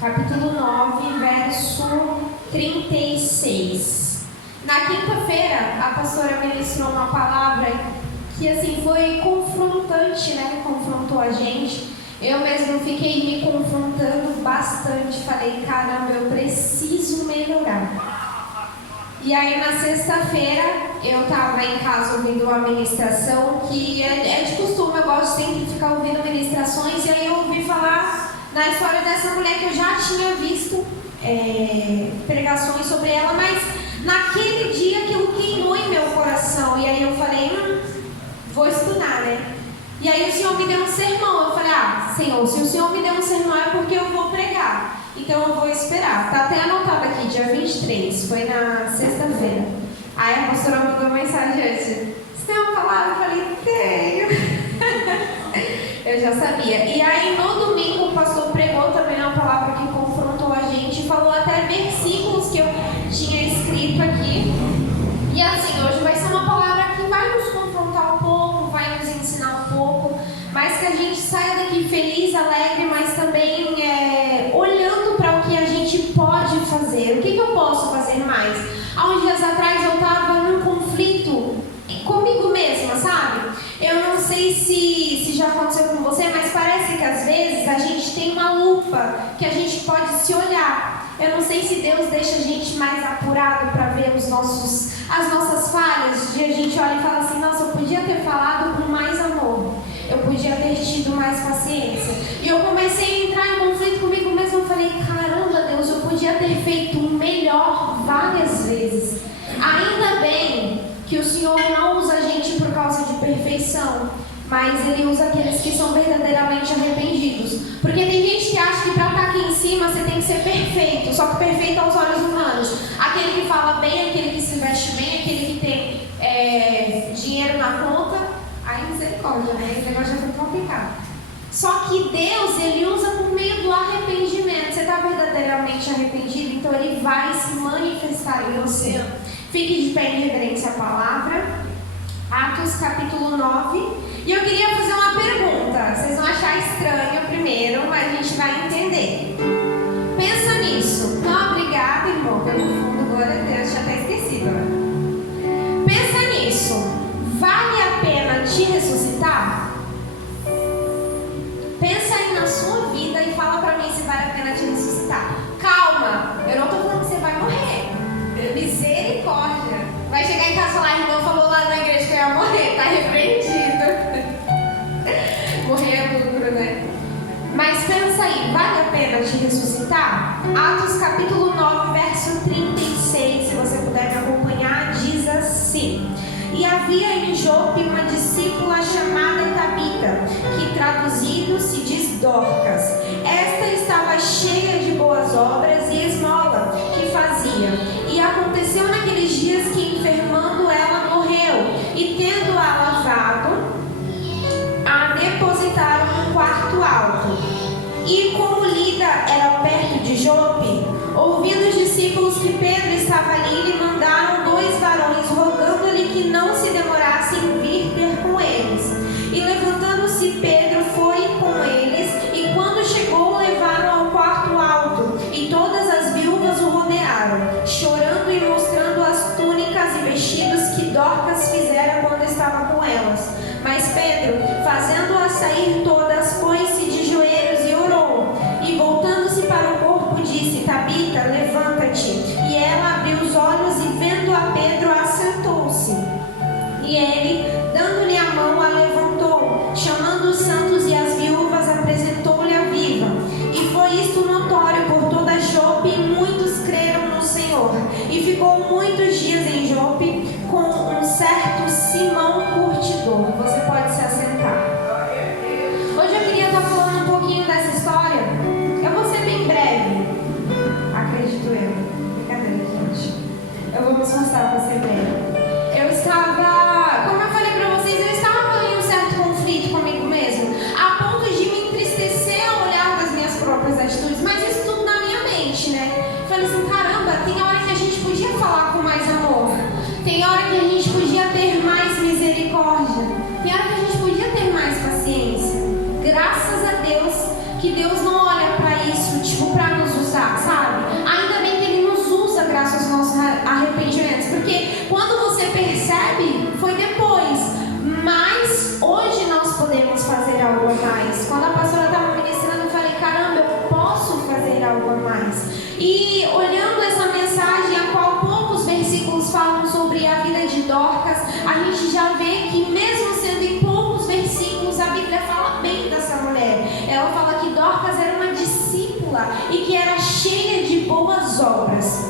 capítulo 9, verso 36. Na quinta-feira, a pastora ministrou uma palavra que assim foi confrontante, né? Confrontou a gente. Eu mesmo fiquei me confrontando bastante. Falei, caramba, eu preciso melhorar. E aí na sexta-feira eu estava em casa ouvindo uma ministração que é de costume, eu gosto sempre de ficar ouvindo ministrações. E aí eu ouvi falar na história dessa mulher que eu já tinha visto pregações sobre ela, mas naquele dia aquilo queimou em meu coração. E aí eu falei, vou estudar, né? E aí o Senhor me deu um sermão. Eu falei, Senhor, se o Senhor me deu um sermão é porque eu vou pregar. Então eu vou esperar. Tá até anotado aqui, dia 23, foi na sexta-feira. Aí a pastora mandou mensagem antes. Você tem uma palavra? Eu falei, tenho. Eu já sabia. E aí no domingo o pastor pregou também uma palavra que confrontou a gente. Falou até versículos que eu tinha escrito aqui. E assim, hoje vai ser uma palavra que vai nos confrontar um pouco, vai nos ensinar um pouco. Mas que a gente saia daqui feliz, alegre, mas também olhando para o que a gente pode fazer. O que eu posso fazer mais? Há uns dias atrás eu estava num conflito comigo mesma, sabe? Eu não sei se já aconteceu com você, mas parece que às vezes a gente tem uma lupa que a gente pode se olhar. Eu não sei se Deus deixa a gente mais apurado para ver as nossas falhas. De a gente olha e fala assim, nossa, eu podia ter falado com mais amor. Eu podia ter tido mais paciência. E eu comecei a entrar em conflito comigo mesmo. Eu falei, caramba, Deus, eu podia ter feito melhor várias vezes. Ainda bem que o Senhor não usa a gente por causa de perfeição, mas Ele usa aqueles que são verdadeiramente arrependidos. Porque tem gente que acha que para estar aqui em cima você tem que ser perfeito, só que perfeito aos olhos humanos. Aquele que fala bem, aquele que se veste bem, aquele que tem dinheiro na conta. Aí misericórdia, né? Esse negócio já foi complicado. Só que Deus, Ele usa por meio do arrependimento. Você está verdadeiramente arrependido, então Ele vai se manifestar em você. Fique de pé em reverência à palavra. Atos capítulo 9. E eu queria fazer uma pergunta. Vocês vão achar estranho primeiro, mas a gente vai entender. Pensa nisso. Não, obrigada, irmão, pelo fundo. Glória a Deus, já até esquecido. Pensa nisso. Vale a pena te ressuscitar? Pensa aí na sua vida e fala pra mim se vale a pena te ressuscitar. Calma, eu não tô falando que você vai morrer. Misericórdia. Vai chegar em casa e falar, irmão falou lá na igreja que eu ia morrer, tá repreendido. Morrer é lucro, né? Mas pensa aí, vale a pena te ressuscitar? Atos capítulo 9, verso 36, se você puder me acompanhar, diz assim. E havia em Jope uma discípula chamada Tabita, que traduzido se diz Dorcas. Esta estava cheia de boas obras e esmola que fazia. E aconteceu naqueles dias que, enfermando, ela morreu. E tendo-a lavado, a depositaram no quarto alto. E como Lida era perto de Jope, ouvindo os discípulos que Pedro estava ali, lhe mandaram 2 varões, rogando-lhe que não se demorasse em vir ter com eles. E levantando-se, Pedro foi com eles, e quando chegou, levaram ao quarto alto, e todas as viúvas o rodearam, chorando e mostrando as túnicas e vestidos que Dorcas fizera quando estava com elas. Mas Pedro, fazendo-as sair todas, pôs-se de joelhos e orou. E voltando-se para o corpo, disse, Tabita, levanta-te. E ela abriu os olhos e, vendo a Pedro, assentou-se. E ele, dando-lhe a mão, a levantou. Chamando os santos e as viúvas, apresentou-lhe a viva. E foi isto notório por toda Jope, e muitos creram no Senhor. E ficou muitos dias em Jope com um certo Simão curtidor. Você pode se assentar. Hoje eu queria estar falando um pouquinho dessa história. Eu vou ser bem breve. Acredito eu. Brincadeira, gente. Eu vou me esforçar para ser breve. Eu estava, como eu falei para vocês, eu estava em um certo conflito comigo mesmo, a ponto de me entristecer ao olhar das minhas próprias atitudes, mas isso tudo na minha mente, né? Falei assim, caramba, tem hora que a gente podia falar com mais amor, tem hora que a gente podia ter mais misericórdia. E olhando essa mensagem, a qual poucos versículos falam sobre a vida de Dorcas, a gente já vê que mesmo sendo em poucos versículos, a Bíblia fala bem dessa mulher. Ela fala que Dorcas era uma discípula e que era cheia de boas obras.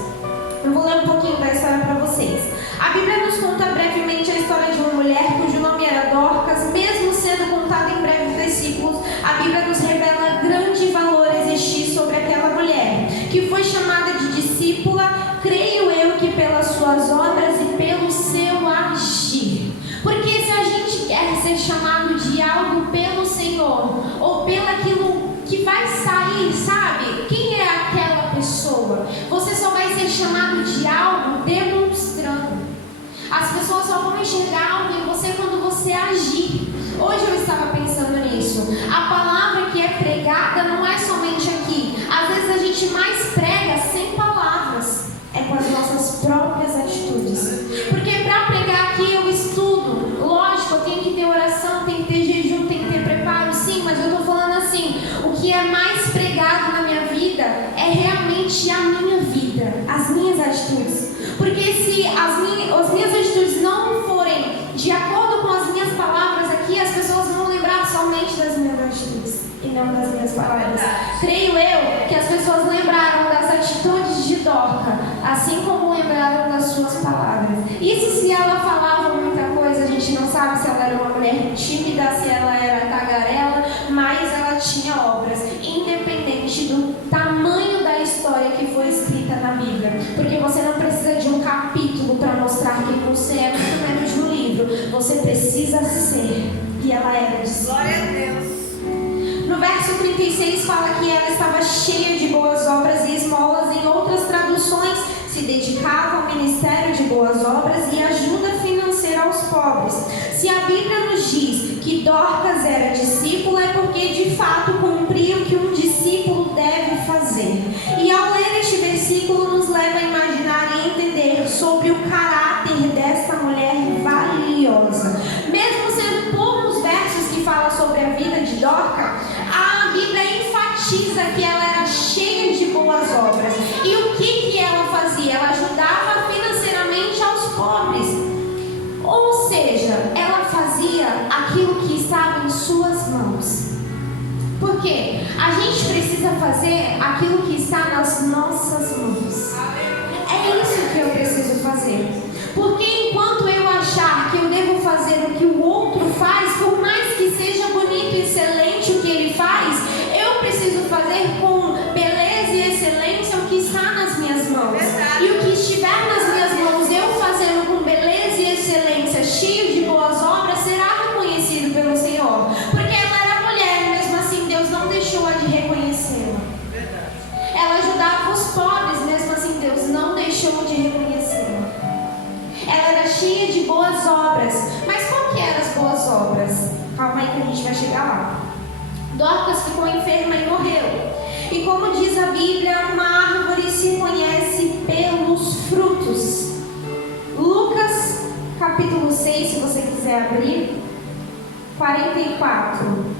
Eu vou ler um pouquinho da história para vocês. A Bíblia nos conta brevemente a história de uma mulher cujo nome era Dorcas. Mesmo sendo contada em breves versículos, a Bíblia nos revela grande valor existir sobre aquela mulher, que foi chamada de discípula, creio eu que pelas suas obras e pelo seu agir. Porque se a gente quer ser chamado de algo pelo Senhor, ou pelo aquilo que vai sair, sabe? Quem é aquela pessoa? Você só vai ser chamado de algo demonstrando. As pessoas só vão enxergar algo em você quando você agir. Hoje eu estava pensando nisso. A palavra que é pregada não é somente aqui. Às vezes a gente mais prega sem palavras. É com as nossas próprias atitudes. Porque para pregar aqui eu estudo. Lógico, eu tenho que ter oração, tem que ter jejum, tem que ter preparo, sim. Mas eu estou falando assim, o que é mais pregado na minha vida é realmente a minha vida, as minhas atitudes. Porque se as minhas atitudes não forem de acordo com as minhas palavras aqui, as pessoas vão lembrar somente das minhas atitudes e não das minhas palavras. Creio eu que as pessoas lembraram das atitudes de Dorcas, assim como lembraram das suas palavras. Isso se ela falava muita coisa, a gente não sabe se ela era uma mulher tímida, se ela era tagarela, mas ela tinha obras, independente do tamanho da história que foi escrita na Bíblia. Porque você não precisa de um capítulo para mostrar quem você é, muito menos de um livro. Você precisa ser. E ela era de glória a Deus. No verso 36 fala que ela estava cheia de boas obras e esmolas. Em outras traduções, se dedicava ao ministério de boas obras e ajuda financeira aos pobres. Se a Bíblia nos diz que Dorcas era discípula, é porque de fato cumpria o que um discípulo deve fazer. E ao ler este versículo nos leva a imaginar e entender sobre o caráter desta mulher valiosa. Mesmo sendo poucos versos que falam sobre a vida de Dorcas, a Bíblia enfatiza que ela era cheia de boas obras. E o que ela fazia? Ela ajudava financeiramente aos pobres. Ou seja, ela fazia aquilo que estava em suas mãos. Por quê? A gente precisa fazer aquilo que está nas nossas mãos. É isso que eu preciso fazer. Porque enquanto eu achar que eu devo fazer o que o outro faz, por mais que seja bonito e excelente o que ele faz, eu preciso fazer com beleza e excelência o que está nas minhas mãos. E o que estiver nas minhas mãos, eu fazendo com beleza e excelência, cheio de boas obras, será reconhecido pelo Senhor. Porque ela era mulher, mesmo assim Deus não deixou de reconhecê-la. Ela ajudava os pobres, mesmo assim Deus não deixou de reconhecê-la. Ela era cheia de boas obras. Mas qual que eram as boas obras? Calma aí que a gente vai chegar lá. Dorcas ficou enferma e morreu. E como diz a Bíblia, uma árvore se conhece pelos frutos. Lucas capítulo 6, se você quiser abrir, 44.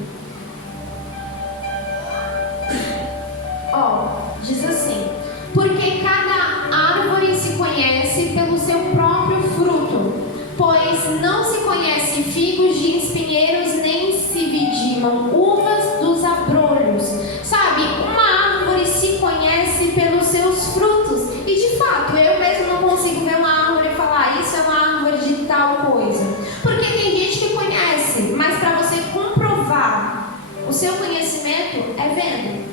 Diz assim: porque cada árvore se conhece pelo seu próprio fruto, pois não se conhece figos de espinheiros, nem se vidimam uvas dos abrolhos. Sabe, uma árvore se conhece pelos seus frutos. E de fato, eu mesmo não consigo ver uma árvore e falar, isso é uma árvore de tal coisa. Porque tem gente que conhece, mas para você comprovar o seu conhecimento é vendo.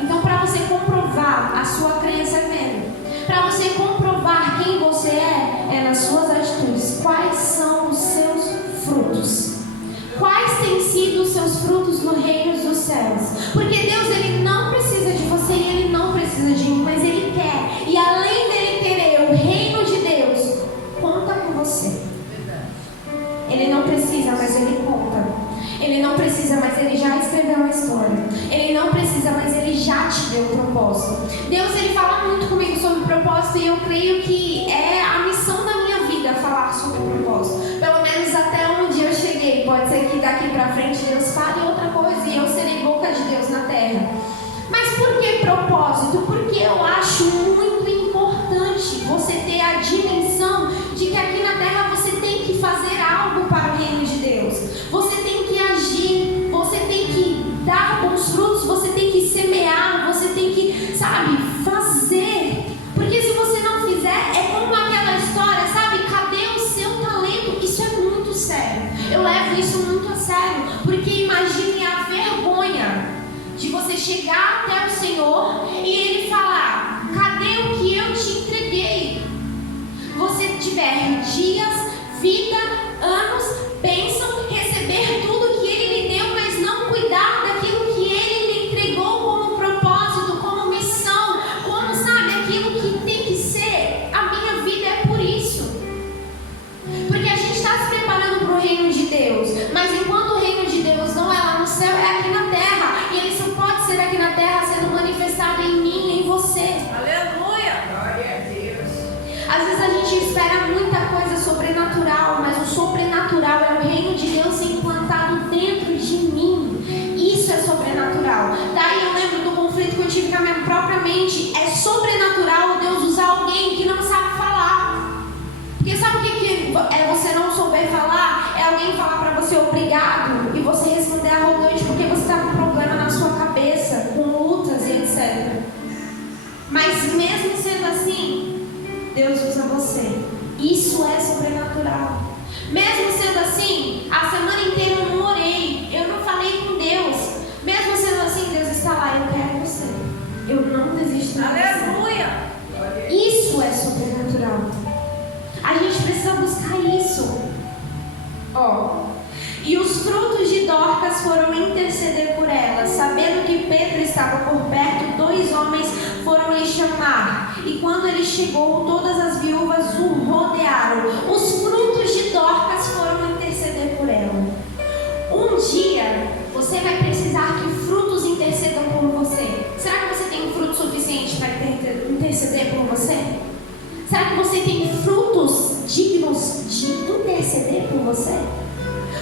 Então, para você comprovar a sua crença é vendo. Para você comprovar quem você é nas suas atitudes. Quais são os seus frutos? Quais têm sido os seus frutos no reino dos céus? Porque Deus, Ele não precisa de você e Ele não precisa de mim, mas Ele quer. E além dele querer o reino de Deus, conta com você. Ele não precisa, mas Ele conta. Ele não precisa, mas Ele já escreveu uma história. Ele não precisa, mas Ele já te deu um propósito. Deus, Ele fala muito comigo sobre propósito, e eu creio que é a missão da minha vida falar sobre propósito. Pelo menos até onde eu cheguei. Pode ser que daqui pra frente Deus fale outra coisa e eu serei boca de Deus na terra. Mas por que propósito? Porque eu chegar até o Senhor e Ele falar: cadê o que eu te entreguei? Você tiver dias, vida, anos, bênção, receber tudo que Ele lhe deu, mas não cuidar daquilo que Ele lhe entregou como propósito, como missão, como, sabe, aquilo que tem que ser. A minha vida é por isso. Porque a gente está se preparando para o reino de Deus, mas enquanto o reino de Deus não é lá no céu, é aqui na terra. E Ele só pode ser aqui na terra sendo manifestado em mim e em você. Aleluia! Glória a Deus! Às vezes a gente espera muita coisa sobrenatural, mas o sobrenatural é o reino de Deus ser implantado dentro de mim. Isso é sobrenatural. Daí eu lembro do conflito que eu tive com a minha própria mente. É sobrenatural Deus usar alguém que não sabe falar. Porque sabe o que é você não souber falar? É alguém falar para você obrigado e você responder arrogante porque você está com um problema na sua cabeça, com lutas e etc. Mas mesmo sendo assim, Deus usa você. Isso é sobrenatural. Mesmo sendo assim, a semana inteira eu não orei, eu não falei com Deus. Mesmo sendo assim, Deus está lá, eu quero você. Eu não desisto de você. Aleluia! Isso é sobrenatural. A gente precisa buscar isso. E os frutos de Dorcas foram interceder por ela. Sabendo que Pedro estava por perto, 2 homens foram lhe chamar. E quando ele chegou, todas as viúvas o rodearam. Os frutos de Dorcas foram interceder por ela. Um dia, você vai precisar que frutos intercedam por você. Será que você tem fruto suficiente para interceder por você? Será que você tem frutos dignos de interceder por você?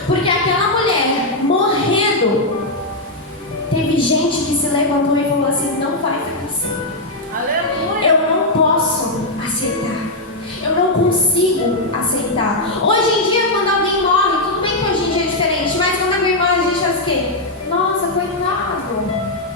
Porque aquela mulher morrendo, teve gente que se levantou e falou assim: não vai ficar assim. Aleluia! Eu não posso aceitar. Eu não consigo aceitar. Hoje em dia, quando alguém morre, tudo bem que hoje em dia é diferente, mas quando alguém morre, a gente faz o quê? Nossa, coitado.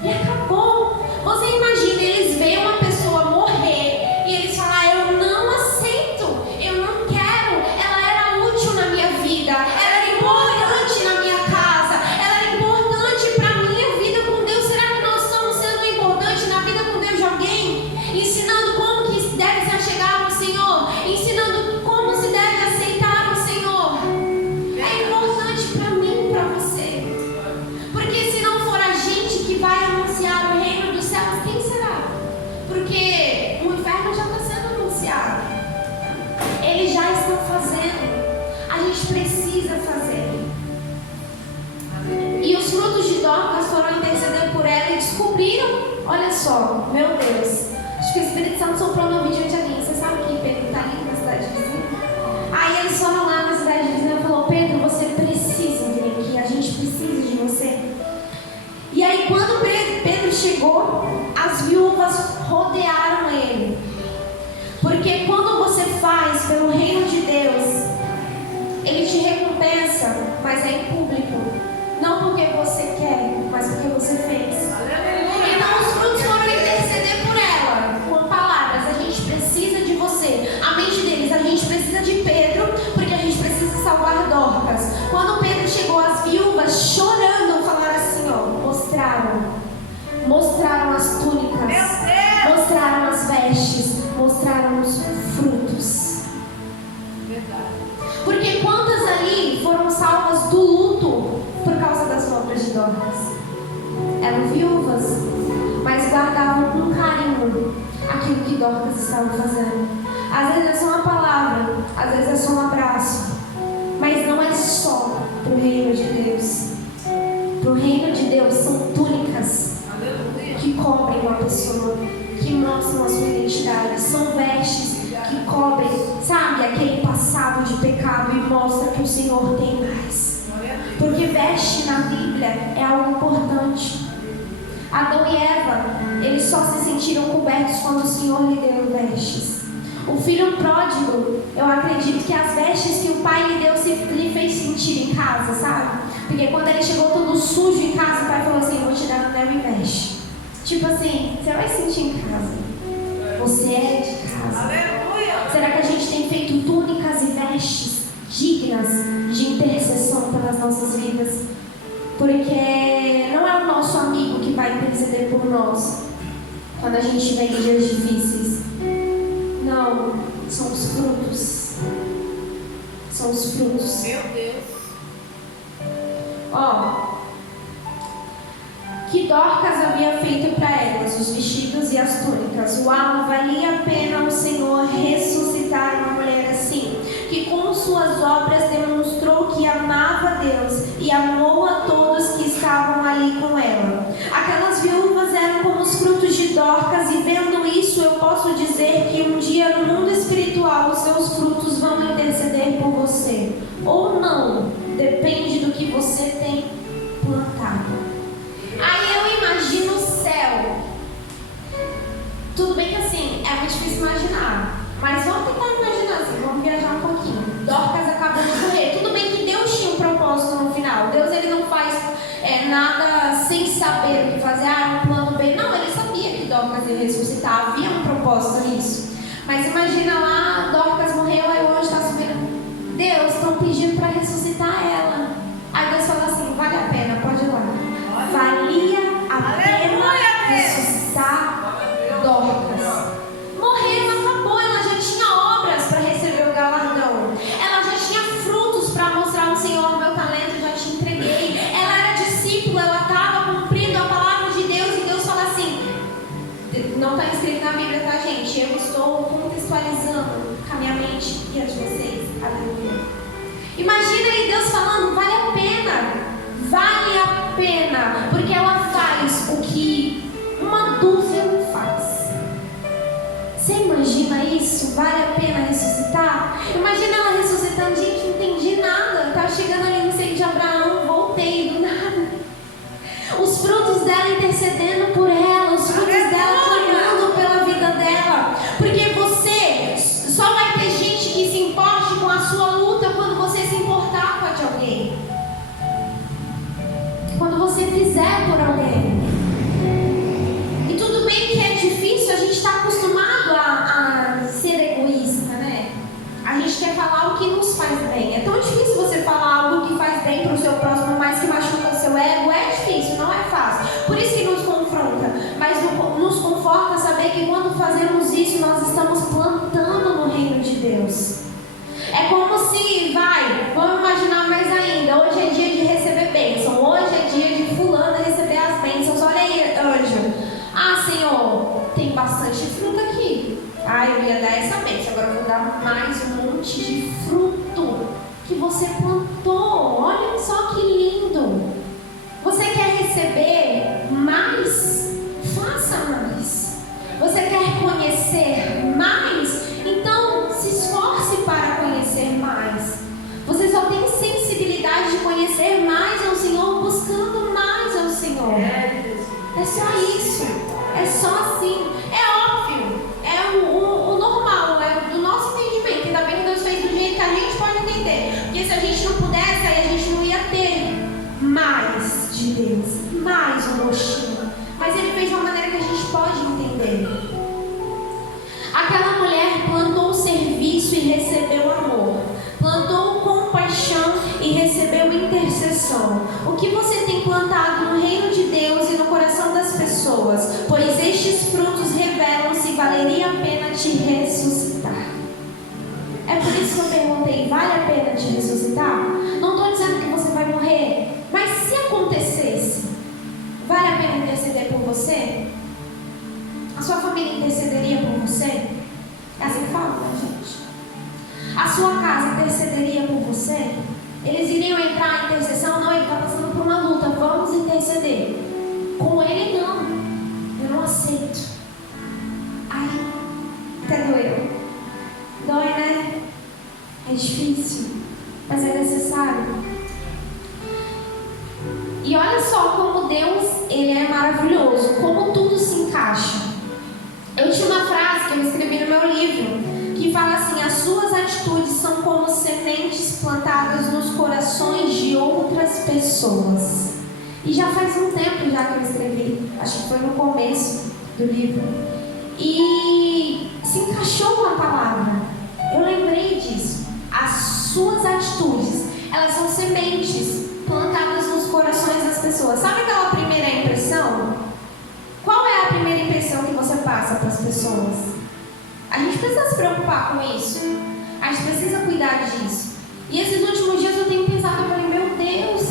E acabou. Você imagina, eles veem uma pessoa morrer e eles falam: eu não aceito, eu não quero. Ela era útil na minha vida, ela era importante na minha casa, ela era importante para a minha vida com Deus. Será que nós estamos sendo importantes na vida com Deus de alguém? Ensinando como que deve se achegar ao Senhor, ensinando como se deve aceitar o Senhor. É importante para mim e para você. Porque se não for a gente que vai anunciar o reino dos céus, quem será? Porque o inferno já está sendo anunciado. Eles já estão fazendo. A gente precisa fazer. E os frutos de Dorcas foram interceder por ela e descobriram, olha só, meu Deus, acho que o Espírito Santo soprou no vídeo de alguém. Você sabe que Pedro está ali na cidade vizinha? Aí eles foram lá na cidade vizinha e falou: Pedro, você precisa vir aqui, a gente precisa de você. E aí quando Pedro chegou, as viúvas rodearam ele. Porque quando você faz pelo reino de Deus, Ele te recompensa, mas é em público. Não porque você quer, mas porque você fez. Então os frutos foram interceder por ela com palavras: a gente precisa de você. A mente deles: a gente precisa de Pedro, porque a gente precisa salvar Dorcas. Quando Pedro chegou, as viúvas chorando falaram assim, mostraram as túnicas, mostraram as vestes, mostraram os frutos. Porque quantas ali foram salvas do luto por causa das obras de Dorcas? Eram viúvas, mas guardavam com carinho aquilo que Dorcas estava fazendo. Às vezes é só uma palavra, às vezes é só um abraço, mas não é só para o reino de Deus. Para o reino de Deus são túnicas que cobrem uma pessoa, que mostram a sua identidade. São vestes que cobrem, sabe, aquele passado de pecado e mostra que o Senhor tem mais. Porque veste na Bíblia é algo importante. Adão e Eva, eles só se sentiram cobertos quando o Senhor lhe deu vestes. O filho pródigo, eu acredito que as vestes que o pai lhe deu lhe fez sentir em casa, sabe? Porque quando ele chegou todo sujo em casa, o pai falou assim: vou te dar anel e veste. Tipo assim, você vai sentir em casa. Você é de casa. Aleluia! Será que a gente tem feito túnicas e vestes dignas de intercessão pelas nossas vidas? Porque não é o nosso amigo que vai interceder interceder por nós quando a gente vem em dias difíceis. Não, são os frutos. São os frutos. Meu Deus. Que Dorcas havia feito para elas os vestidos e as túnicas. Uau, valia a pena o Senhor ressuscitar uma mulher assim, que com suas obras demonstrou que amava Deus e amou a todos que estavam ali com ela. Aquelas viúvas eram como os frutos de Dorcas, e vendo isso eu posso dizer que um dia no mundo espiritual os seus frutos vão interceder por você, ou não, depende do que você tem plantado. Aí eu imagino o céu. Tudo bem que assim, é muito difícil imaginar, mas vamos tentar imaginar assim, vamos viajar um pouquinho. Dorcas acabou de morrer. Tudo bem que Deus tinha um propósito no final. Deus, ele não faz nada sem saber o que fazer. Um plano B. Não, ele sabia que Dorcas ia ressuscitar. Havia um propósito nisso. Mas imagina lá, Dorcas morreu, aí o anjo está subindo. Deus, estão pedindo para ressuscitar ela. Aí Deus fala assim, vale a pena, pode ir lá. Valia a pena ressuscitar Dorcas. Morreu, acabou, ela já tinha obras para receber o galardão. Ela já tinha frutos para mostrar ao Senhor, meu talento já te entreguei. Ela era discípula, ela estava cumprindo a palavra de Deus, e Deus fala assim, não está escrito na Bíblia, tá, gente? Eu estou contextualizando com a minha mente e a de vocês. Aleluia. Imagina aí Deus falando, vale a pena. Vale a pena, porque ela faz o que uma dúzia não faz. Você imagina isso? Vale a pena ressuscitar? Imagina ela ressuscitando. Gente, não entendi nada. Estava chegando ali no seio de Abraão, voltei do nada. Os frutos dela intercedendo por ela, os frutos dela clamando pela vida dela. Porque você só vai ter gente que se importe com a sua luta quando você se importar com a de alguém. Quando você fizer por alguém. E tudo bem que é difícil, a gente está acostumado a ser egoísta, né? A gente quer falar o que nos faz bem. É tão difícil você falar algo que faz bem para o seu próximo, mas que machuca o seu ego. É difícil, não é fácil. Por isso que nos confronta. Mas nos conforta saber que quando fazemos isso, nós estamos plantando no reino de Deus. É como se, vamos imaginar mais ainda, hoje é dia de receber bênção, hoje é dia de fulano receber as bênçãos. Olha aí, anjo. Senhor, tem bastante fruto aqui. Eu ia dar essa bênção, agora eu vou dar mais um monte de fruto que você plantou. Olha só que lindo. Você quer receber mais? Faça mais. Você quer conhecer mais? Então se esforce para conhecer mais. Você só tem sensibilidade de conhecer mais ao Senhor, buscando mais ao Senhor. É só isso. É só assim. É óbvio. É o normal. É do nosso entendimento. Ainda bem que Deus fez do jeito que a gente pode entender. Porque se a gente não pudesse, aí a gente não ia ter mais de Deus. Mais um gostinho. Mas Ele fez de uma maneira que a gente pode entender. Aquela mulher plantou serviço e recebeu amor. Plantou compaixão e recebeu intercessão. O que você tem plantado no reino de Deus e no coração das pessoas? Pois estes frutos revelam se valeria a pena te ressuscitar. É por isso que eu perguntei, vale a pena te ressuscitar? Não estou dizendo que você vai morrer, mas se acontecesse, vale a pena interceder por você? A sua família intercederia por você? É assim que fala, gente. A sua casa intercederia por você? Eles iriam entrar em intercessão? Não, ele está passando por uma luta, vamos interceder. Com ele não. Eu não aceito. Até doeu. Dói, né? É difícil, mas é necessário. E olha só como Deus, Ele é maravilhoso, como tudo se encaixa. Eu tinha uma frase que eu escrevi no meu livro, que fala assim: as suas atitudes são como sementes plantadas nos corações de outras pessoas. E já faz um tempo já que eu escrevi, acho que foi no começo do livro, e se encaixou com a palavra. Eu lembrei disso. As suas atitudes, elas são sementes plantadas nos corações das pessoas. Sabe aquela primeira impressão? passa para as pessoas. A gente precisa se preocupar com isso. A gente precisa cuidar disso. E esses últimos dias eu tenho pensado, eu falei, meu Deus,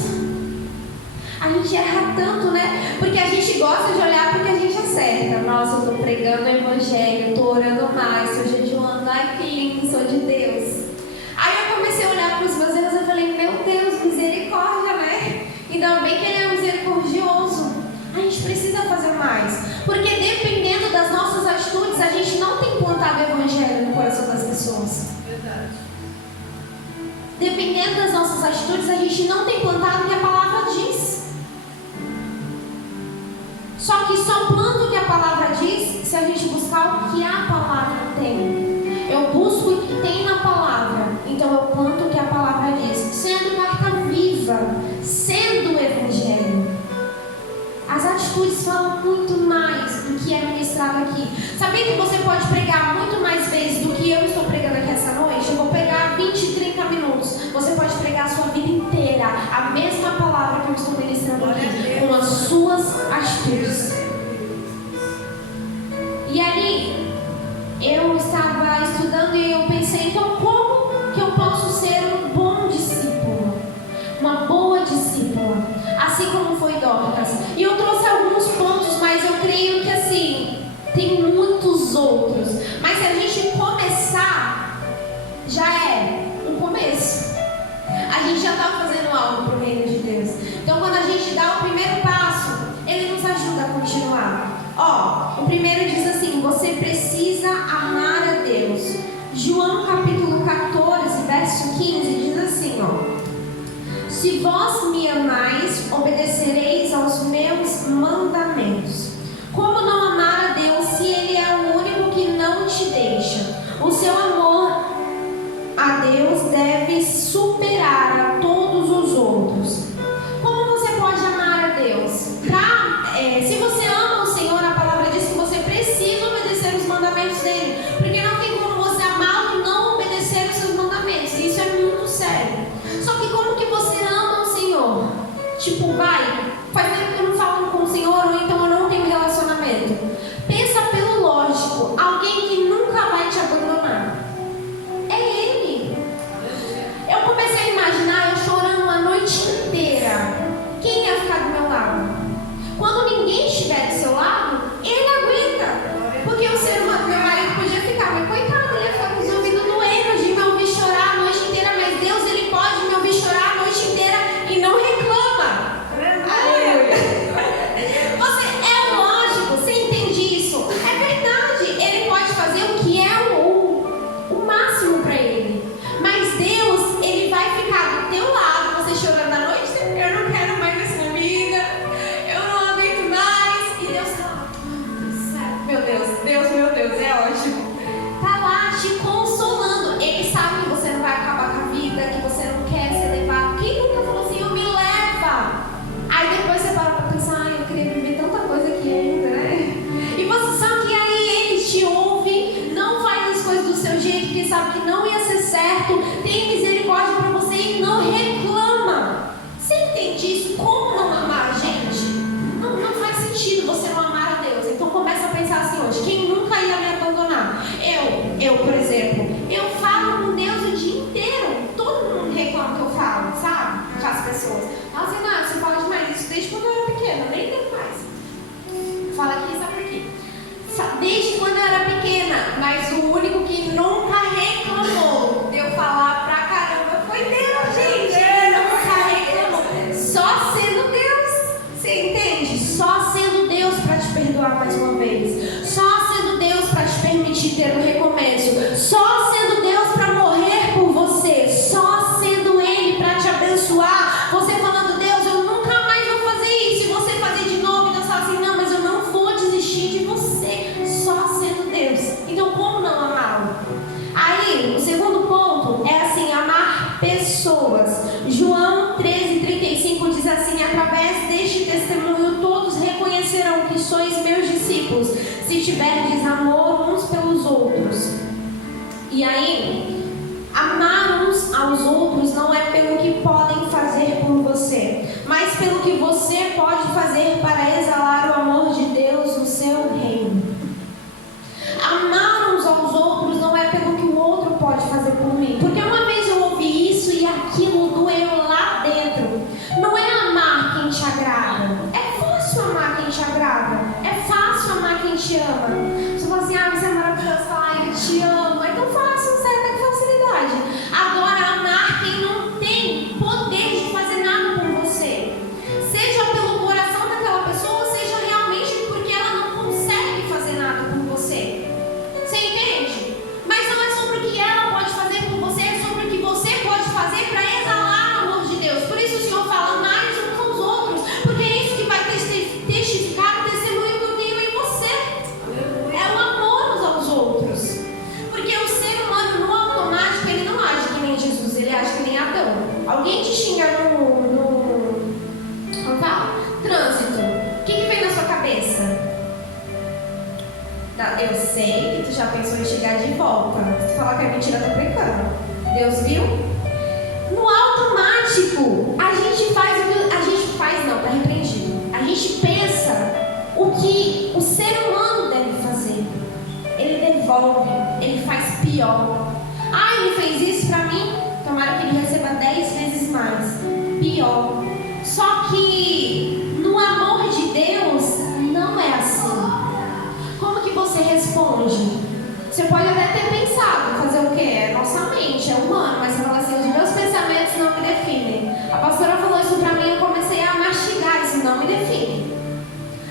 a gente erra tanto, né? Porque a gente gosta de olhar porque a gente acerta. Nossa, eu estou pregando o evangelho, estou orando mais, estou jejuando, ai que lindo, sou de Deus. Aí eu comecei a olhar para os meus erros e falei, meu Deus, misericórdia, né? Ainda bem que Ele é misericordioso. A gente precisa fazer mais. Porque dependendo das nossas atitudes, a gente não tem plantado o evangelho no coração das pessoas. Verdade. Dependendo das nossas atitudes, a gente não tem plantado o que a palavra diz. Só que só planta o que a palavra diz se a gente buscar o que a palavra tem. Eu busco o que tem na palavra, então eu planto o que a palavra diz, sendo carta viva, sendo o evangelho. As atitudes falam muito mais do que é ministrado aqui. Sabia que você pode pregar muito mais vezes do que eu estou pregando aqui essa noite? Eu vou pregar 20, 30 minutos. Você pode pregar a sua vida inteira a mesma palavra que eu estou ministrando aqui, com as suas atitudes. E ali, eu estava estudando e eu pensei, então como que eu posso ser um bom discípulo? Uma boa discípula, assim como foi Dorcas. E eu trouxe alguns pontos, mas eu creio que assim, tem muitos outros. Mas se a gente começar, já é o começo. A gente já está fazendo algo para o reino de Deus. Então quando a gente dá o primeiro passo, Ele nos ajuda a continuar. Ó, o primeiro diz assim, você precisa amar a Deus. João capítulo 14, verso 15, diz assim, ó. Se vós me amais, obedecereis aos meus mandamentos. Como não amar a Deus se Ele é o único que não te deixa? O seu amor a Deus deve superar a todos os outros. Como você pode amar a Deus? Se você ama o Senhor, a palavra diz que você precisa obedecer os mandamentos dEle. Porque não tem como você amá-lo e não obedecer os seus mandamentos. E isso é muito sério. Só que como que você ama o Senhor? Tipo, faz tempo que eu não falo com o Senhor, ou então eu não tenho relacionamento. Pensa pelo lógico, alguém que nunca vai te abandonar. É Ele. Eu comecei a imaginar eu chorando a noite inteira. Quem ia ficar do meu lado? Quando ninguém estiver do seu lado, Ele aguenta. Porque o ser humano, meu marido podia ficar, mas coitado, ele ia ficar com os ouvidos doendo de me ouvir chorar a noite inteira. Mas Deus, Ele pode me ouvir chorar a noite inteira e não reclama. Aleluia. Você é lógico, você entende isso? É verdade, Ele pode fazer o que é o máximo para Ele. Mas Deus, Ele vai ficar do teu lado, você chorando a noite inteira. Eu não quero mais essa vida, eu não aguento mais. E Deus está lá. Meu Deus, é ótimo. Tá lá te consolando. Ele sabe que você não vai acabar com a vida, que você não quer ser levado. Quem nunca falou assim, eu me leva? Aí depois você para pra pensar, eu queria viver tanta coisa aqui ainda, né? E você sabe que aí Ele te ouve, não faz as coisas do seu jeito, porque sabe que não ia ser certo, tem misericórdia pra você e não reclama. Você entende isso? Como não amar a gente? Não faz sentido você não amar a Deus. Então começa a pensar assim hoje, quem nunca ia me abandonar? Eu, por exemplo, eu falo com Deus o dia inteiro. Todo mundo reclama que eu falo, sabe? Com as pessoas. Nossa, Renato, você fala demais. Isso desde quando eu era pequena, nem lembro mais. Fala aqui, sabe por quê? Desde quando eu era pequena, mas o único que nunca reclamou de eu falar pra caramba foi Deus, gente. Ele nunca reclamou. Só sendo Deus. Você entende? Só sendo Deus pra te perdoar mais uma vez. Só sendo Deus pra te permitir ter um recomeço. Só sendo Deus pra morrer por você. Só sendo Ele pra te abençoar. Você falando, Deus, eu nunca mais vou fazer isso. E você fazer de novo e Deus fala assim, não, mas eu não vou desistir de você. Só sendo Deus. Então como não amá-lo? Aí, o segundo ponto é assim, amar pessoas. João 13:35 diz assim, através deste testemunho todos reconhecerão que sois meus discípulos, se tiverdes amor uns pelos outros. E aí, amar uns aos outros não é pelo que podem fazer por você, mas pelo que você pode fazer para exalar o amor de Deus no seu reino. ama. Você fala assim, você é maravilhoso, fala, eu te amo. É tão fácil, sai até com facilidade. Agora, amar quem não tem poder de fazer nada por você. Seja pelo coração daquela pessoa, ou seja realmente porque ela não consegue fazer nada por você. Você entende? Mas não é sobre o que ela pode fazer por você, é sobre o que você pode fazer para exalar o amor de Deus. Por isso o Senhor fala, amai uns aos outros, porque é isso que vai testificar o testemunho que eu tenho em você. É o amor uns aos outros. Porque o ser humano, no automático, ele não age que nem Jesus, ele age que nem Adão. Alguém te xinga como fala? Trânsito. O que vem na sua cabeça? Eu sei que tu já pensou em chegar de volta. Se tu falar que é mentira, eu tô brincando. Deus viu? No automático, a gente faz o que... A gente faz não, tá repreendido. A gente pensa o que o ser humano deve fazer. Ele devolve, ele faz pior. Ele fez isso pra mim, tomara que ele receba 10 vezes mais. Pior. Só que no amor de Deus não é assim. Como que você responde? Você pode até ter pensado, fazer o quê? É nossa mente, é humano, mas você fala assim, os meus pensamentos não me definem. A pastora falou isso pra mim e eu comecei a mastigar, isso não me define.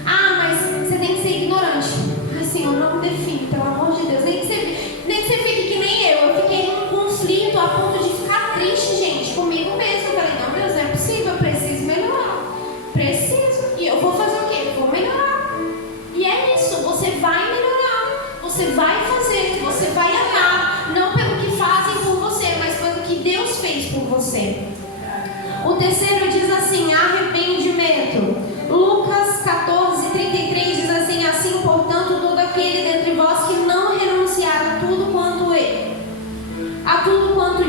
Mas você tem que ser ignorante. Senhor, não me define, pelo amor de Deus. Nem que você fique que nem eu fiquei num conflito a ponto de ficar triste, gente, comigo mesmo. Eu falei, não, Deus, não é possível, eu preciso melhorar. Preciso. E eu vou fazer o quê? Vou melhorar. E é isso, você vai melhorar. Você vai fazer, você vai amar. Não pelo que fazem por você, mas pelo que Deus fez por você. O terceiro diz assim, arrependimento. Lucas 14:33 diz assim, assim, portanto, todo aquele dentre vós que não renunciar a tudo quanto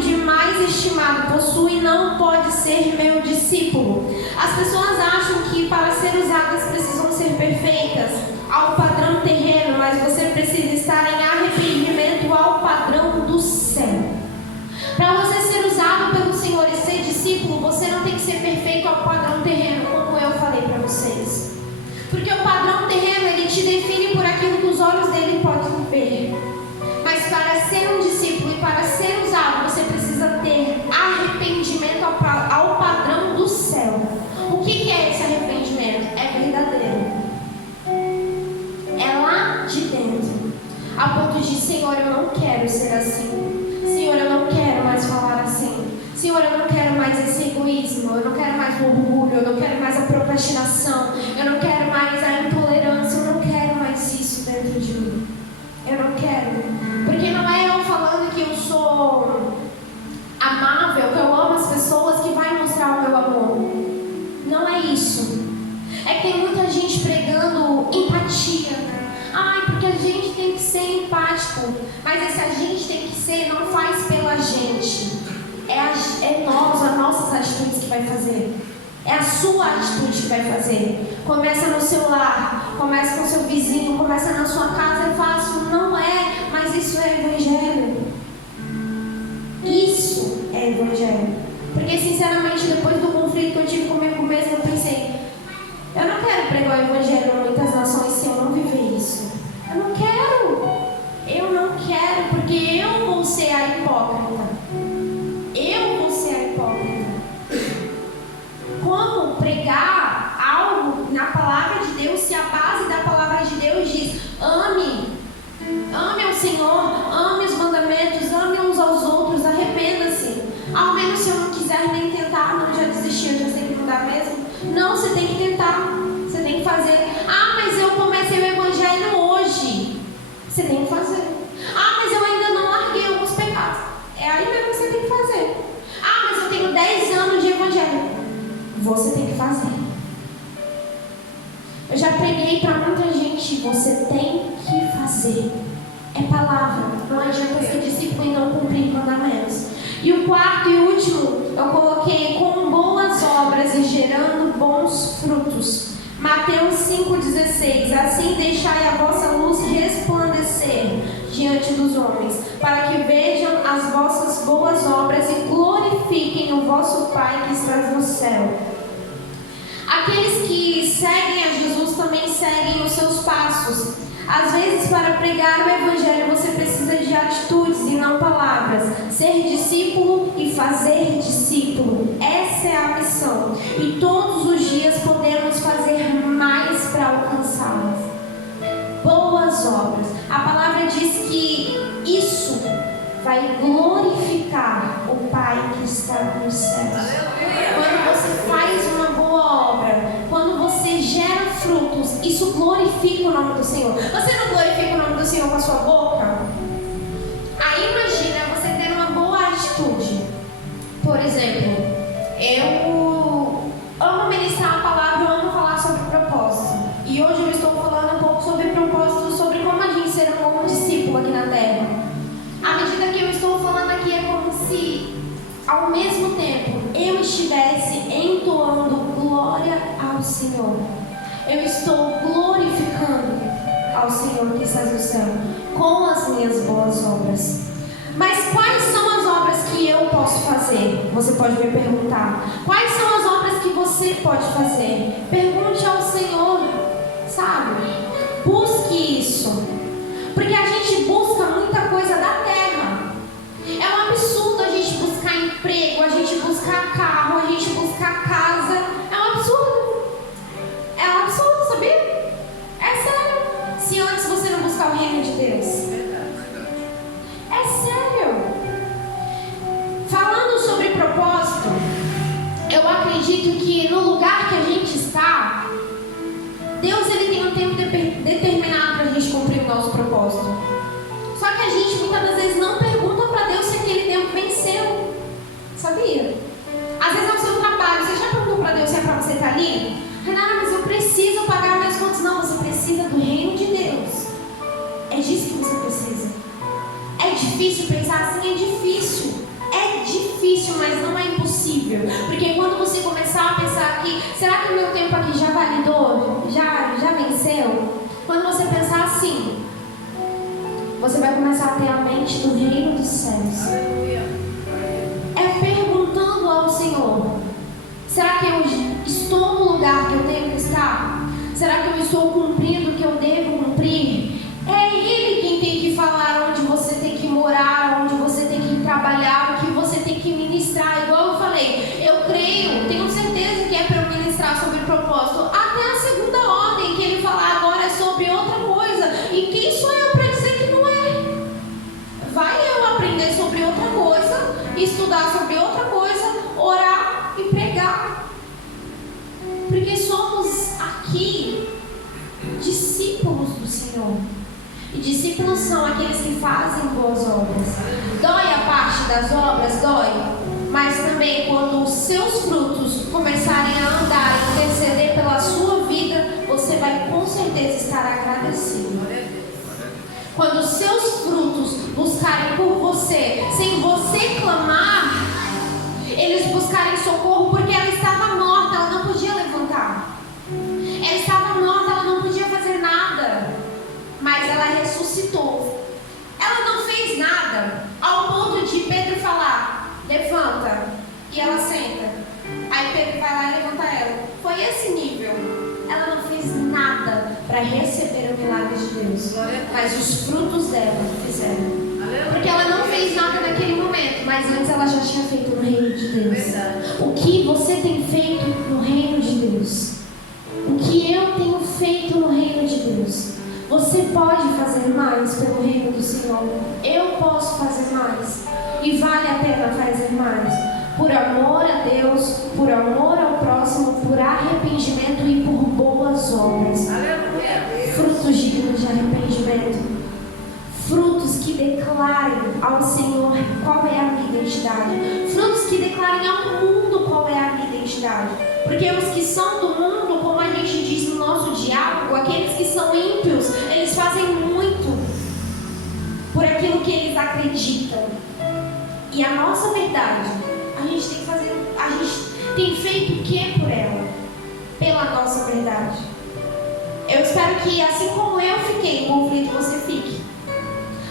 de mais estimado possui, não pode ser meu discípulo. As pessoas acham que para ser usadas precisam ser perfeitas ao padrão terreno, mas você precisa estar em arrependimento ao padrão do céu. Para você ser usado pelo Senhor e ser discípulo, você não tem que ser perfeito ao padrão terreno, como eu falei para vocês. Porque o padrão terreno, ele te define por aquilo que os olhos dele podem ver. Mas para ser um discípulo e para ser usado, você precisa ter arrependimento ao padrão do céu. O que é esse arrependimento? É verdadeiro. É lá de dentro. A ponto de, Senhor, eu não quero ser assim. Senhor, eu não quero mais falar assim. Senhor, eu não quero mais esse egoísmo. Eu não quero mais o orgulho. Eu não quero mais a procrastinação. Eu não quero mais a intolerância. Eu não quero mais isso dentro de mim. Eu não quero. Porque não é eu falando que eu sou amável, que eu amo as pessoas, que vai mostrar o meu amor. Não é isso. É que tem muita gente pregando empatia. Porque a gente tem que ser empático. Mas esse a gente tem que ser não faz pela gente. É nós, as nossas atitudes que vai fazer. É a sua atitude que vai fazer. Começa no seu lar, começa com o seu vizinho, começa na sua casa. É fácil, não é, mas isso é evangelho. Isso é evangelho. Porque sinceramente, depois do conflito que eu tive comigo mesmo, eu pensei, eu não quero pregar o evangelho em muitas nações se eu não viver isso. Eu não quero, porque eu vou ser a hipócrita. Como pregar algo na palavra de Deus se a base da palavra de Deus diz ame ao Senhor, ame os mandamentos, ame uns aos outros, arrependa-se. Ao menos se eu não quiser nem tentar, não, já desisti, eu já sei que não dá mesmo. Não, você tem que tentar, você tem que fazer. Mas eu comecei o evangelho hoje. Você tem que fazer. Mas eu ainda não larguei alguns pecados. É aí mesmo que você tem que fazer. Mas eu tenho 10 anos de evangelho. Você tem que fazer. Eu já preguei para muita gente, você tem que fazer. É palavra. Não adianta ser discípulo e não cumprir mandamentos. E o quarto e último, eu coloquei com boas obras e gerando bons frutos. Mateus 5,16. Assim deixai a vossa luz resplandecer diante dos homens, para que vejam as vossas boas obras e glorifiquem o vosso Pai que está no céu. Aqueles que seguem a Jesus também seguem os seus passos. Às vezes, para pregar o Evangelho, você precisa de atitudes e não palavras. Ser discípulo e fazer discípulo. Essa é a missão. E todos os dias podemos fazer mais para alcançá-las. Boas obras. A palavra diz que isso vai glorificar o Pai que está nos céus. Quando você faz uma boa obra, quando você gera frutos, isso glorifica o nome do Senhor. Você não glorifica o nome do Senhor com a sua boca? Aí imagina você ter uma boa atitude. Por exemplo, eu amo ministrar a palavra, eu amo falar sobre propósito. E hoje eu estou falando um pouco sobre propósito, sobre como a gente ser um bom discípulo aqui na terra. À medida que eu estou falando aqui, é como se, ao mesmo tempo, eu estivesse entoando glória ao Senhor. Eu estou glorificando ao Senhor que está no céu com as minhas boas obras. Mas quais são as obras que eu posso fazer? Você pode me perguntar. Quais são as obras que você pode fazer? Pergunte ao Senhor, sabe? Busque isso. Porque a gente busca muita coisa da terra. É um absurdo a gente buscar emprego, a gente buscar carro, a gente buscar casa. É um absurdo. É um absurdo, sabia? É sério. Se antes você não buscar o reino de Deus. É sério. Falando sobre propósito, eu acredito que no lugar que a gente está, Deus ele tem um tempo determinado para a gente cumprir o nosso propósito. Só que a gente muitas das vezes não pergunta para Deus se aquele tempo venceu. Sabia? Às vezes é o seu trabalho. Você já perguntou para Deus se é para você estar ali? Renata, mas eu preciso pagar minhas contas. Não, você precisa do reino de Deus. É disso que você precisa. É difícil pensar assim? É difícil. É difícil, mas não é impossível. Porque quando você começar a pensar aqui, será que o meu tempo aqui já validou? Já venceu? Quando você pensar assim, você vai começar a ter a mente do reino dos céus. É perguntando ao Senhor: será que eu estou no lugar que eu tenho que estar? Será que eu estou cumprindo o que eu devo cumprir? É Ele quem tem que falar onde você tem que morar, onde você tem que trabalhar, o que você tem que ministrar. Igual eu falei, eu creio, tenho certeza que é para eu ministrar sobre propósito. Até a segunda ordem que ele falar agora é sobre outra coisa. E quem sou eu para dizer que não é? Vai eu aprender sobre outra coisa, estudar sobre outra coisa, orar e pregar. Porque somos aqui discípulos do Senhor. E discípulos são aqueles que fazem boas obras. Dói a parte das obras? Dói. Mas também quando os seus frutos começarem a andar e interceder pela sua vida, você vai com certeza estar agradecido. Quando os seus frutos buscarem por você, sem você clamar, eles buscarem socorro porque ela estava morta, ela não podia levantar. Ela estava morta, ela não podia fazer nada. Mas ela ressuscitou. Ela não fez nada ao ponto de Pedro falar: levanta. E ela senta. Aí Pedro vai lá e levanta ela. Foi esse nível. Ela não fez nada para receber o milagre de Deus. Mas os frutos dela fizeram. Porque ela não fez nada naquele momento, mas antes ela já tinha feito no reino de Deus. O que você tem feito no reino de Deus? O que eu tenho feito no reino de Deus? Você pode fazer mais pelo reino do Senhor. Eu posso fazer mais. E vale a pena fazer mais. Por amor a Deus, por amor ao próximo, por arrependimento e por boas obras. Frutos dignos de arrependimento. Frutos que declarem ao Senhor qual é a minha identidade. Frutos que declarem ao mundo qual é a minha identidade. Porque os que são do mundo, como a gente diz no nosso diálogo, aqueles que são ímpios, eles fazem muito por aquilo que eles acreditam. E a nossa verdade, a gente tem que fazer, a gente tem feito o que por ela? Pela nossa verdade. Eu espero que, assim como eu fiquei em conflito, você fique.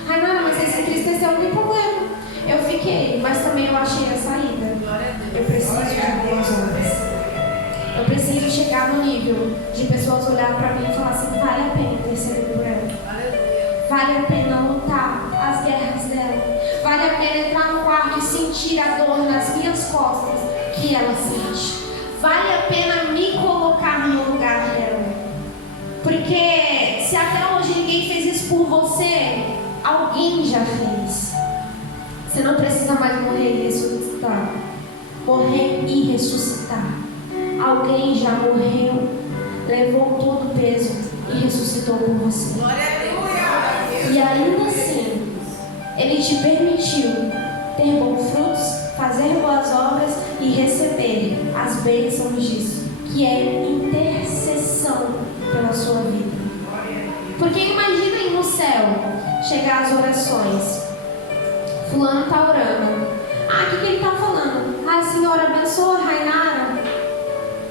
Ai, não, mas esse entristeceu, não tem problema. Eu fiquei, mas também eu achei a saída. Eu preciso de boas obras. Eu preciso chegar no nível de pessoas olhar para mim e falar assim: vale a pena interceder por ela. Vale a pena lutar as guerras dela. Vale a pena entrar no quarto e sentir a dor nas minhas costas que ela sente. Vale a pena me colocar no lugar dela. Porque se até hoje ninguém fez isso por você, alguém já fez. Você não precisa mais morrer e ressuscitar. Morrer e ressuscitar. Alguém já morreu, levou todo o peso e ressuscitou por você. Glória a Deus. E ainda assim, Ele te permitiu ter bons frutos, fazer boas obras e receber as bênçãos disso, que é intercessão pela sua vida. Porque imaginem no céu chegar as orações. Fulano está orando. O que ele está falando? Senhor, abençoa Rainara.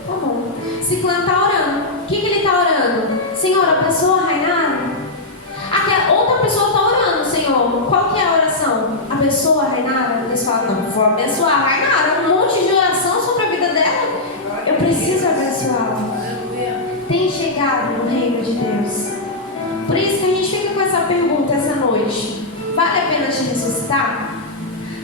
Tá bom. Ciclano está orando. O que ele está orando? Senhor, abençoa Rainara. Outra pessoa está orando, Senhor. Qual que é a oração? Abençoa a Rainara. Eles falam, não, vou abençoar a Rainara. Um monte de oração sobre a vida dela. Eu preciso abençoá-la. Tem chegado no reino de Deus. Por isso que a gente fica com essa pergunta essa noite. Vale a pena te ressuscitar?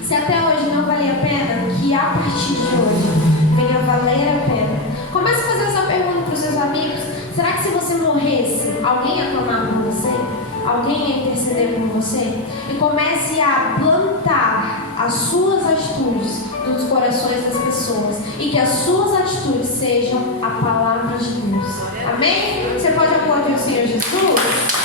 Se até hoje não valia a pena, que a partir de hoje venha valer a pena. Comece a fazer essa pergunta para os seus amigos. Será que se você morresse, alguém ia clamar por você? Alguém ia interceder por você? E comece a plantar as suas atitudes nos corações das pessoas. E que as suas atitudes sejam a palavra de Deus. Amém? Você pode aplaudir o Senhor Jesus?